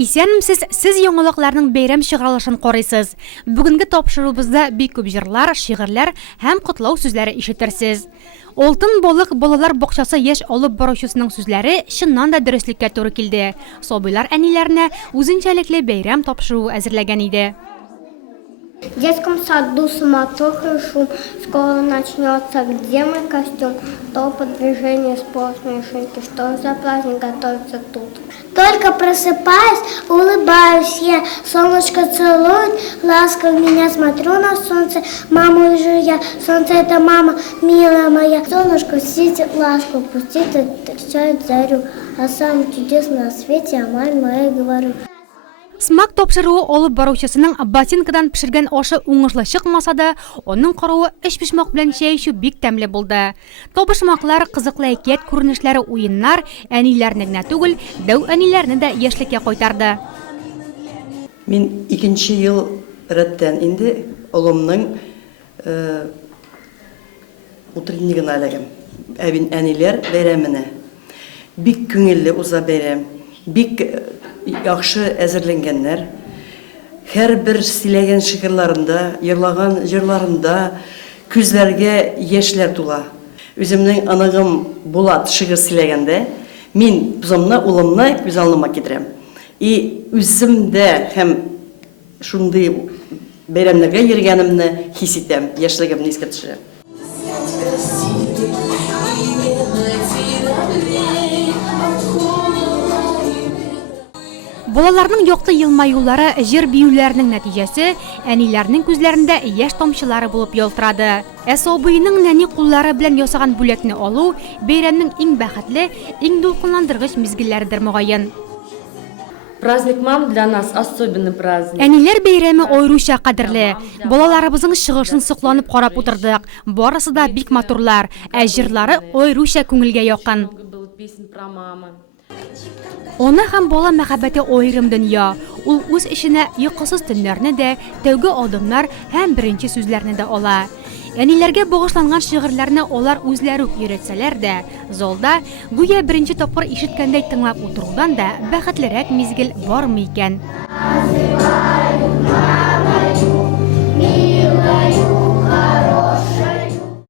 Исәнмесез, сез яңалыкларның бәйрәм чыгарылышын карыйсыз. Бүгенге тапшырубызда бик күп җырлар, шигырьләр һәм котлау сүзләре ишетерсез. Алтын балык балалар бакчасы яшь алып баручысының сүзләре чыннан да дөреслеккә туры килде. Сабыйлар әниләренә үзенчәлекле бәйрәм тапшыруы әзерләгән иде. В детском саду суматоха и шум, скоро начнется, где мой костюм? Топот, движение, спор, смешинки, что за праздник готовится тут? Только просыпаюсь, улыбаюсь я, солнышко целует, ласково меня смотрю на солнце, маму вижу я, солнце это мама, милая моя. Солнышко светит, ласково пустит, отягчает зарю, а самое чудесное на свете о маме моей говорю. Смак тапшыруы алып баручысының ботинкадан пешергән ашы уңышлы чыкмаса да, аның каравы эш пешмак белән чәй эчү бик тәмле булды. Табышмаклар, кызыклы әкият күренешләре, уеннар әниләрне генә түгел, дәү әниләрне дә яшьлеккә кайтарды. Мин 2нче ел рәттән инде улымның утреннигын алгам. Әниләр бәйрәменә. Бик күңелле уза бәйрәм. Бик яхшы әзерленгәннәр. Һәрбер сөйләгән шигырьләрендә, йырлаган җырларында күзләргә яшьләр тула. Үземнең аныгым Булат шигырь сөйләгәндә, мин үземне улымны күз алдыма китерәм. И үземдә һәм шундый бәйрәмнәргә йөргәнемне хис итәм, яшьлегемне искә төшерәм. Балаларның якты елмаюлары, җыр биюләренең нәтиҗәсе әниләрнең күзләрендә яшь тамчылары булып ялтырады. Сабыйның нәни куллары белән ясаган бүләкне алу бәйрәмнең иң бәхетле, иң дулкынландыргыч мизгелләрдер мөгаен. Праздник мам для нас особенный праздник. Әниләр бәйрәме аеруча кадерле. Балаларыбызның чыгышын сокланып карап утырдык. Барысы да бик матурлар, ә җырлары аеруча күңелгә якын. Было песен про маму. Ана һәм бала мәхәббәте аерым дөнья. Ул үз эшенә йокысыз төннәрне дә, тәүге адымнар һәм беренче сүзләрне дә ала. Әниләргә багышланган шигырьләрне алар үзләре үк өйрәтсәләр дә, залда гүя беренче тапкыр ишеткәндәй тыңлап утырудан да бәхетлерәк мизгел бармы икән?